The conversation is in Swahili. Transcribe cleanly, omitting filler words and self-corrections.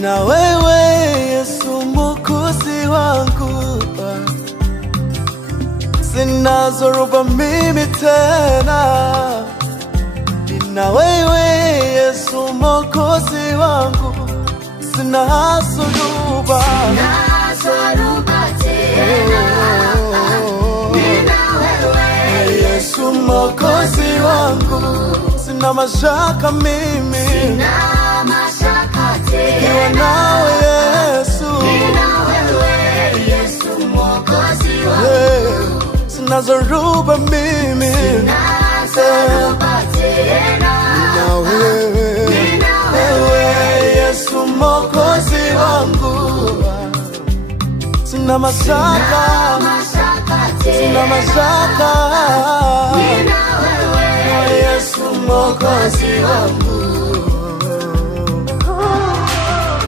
nina wewe Yesu Mwokozi wangu, sina zoruba mimi tena. Nina wewe Yesu Mwokozi wangu, sina zoruba tena. Nina wewe Yesu Mwokozi wangu, sina mashaka mimi, sina mashaka tena. Nikiwa nawe Yesu, nina wewe Yesu Mwokozi wangu, sina zoruba mimi, sina zoruba tena. Nina wewe Yesu Mwokozi wangu, sina mashaka, sina mashaka. Nina wewe Yesu Mwokozi wangu.